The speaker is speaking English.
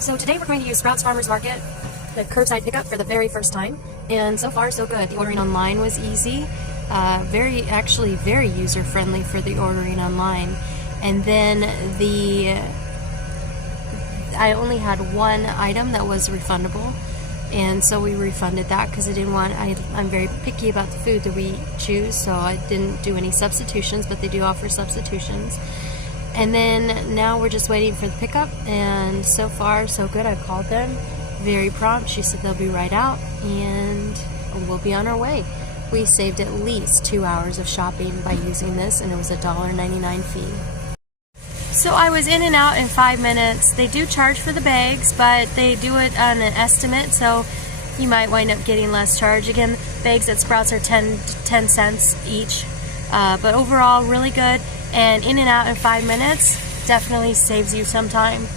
So today we're going to use Sprouts Farmers Market, the curbside pickup, for the very first time, and so far so good. The ordering online was easy, actually very user-friendly for the ordering online. And then I only had one item that was refundable, and so we refunded that because I didn't want, I'm very picky about the food that we choose, so I didn't do any substitutions, but they do offer substitutions. And then now we're just waiting for the pickup, and so far so good. I called them, very prompt. She said they'll be right out and we'll be on our way. We saved at least 2 hours of shopping by using this, and it was a $1.99 fee. So I was in and out in 5 minutes. They do charge for the bags, but they do it on an estimate, so you might wind up getting less charge. Again, bags at Sprouts are 10 cents each, but overall really good. And in and out in 5 minutes definitely saves you some time.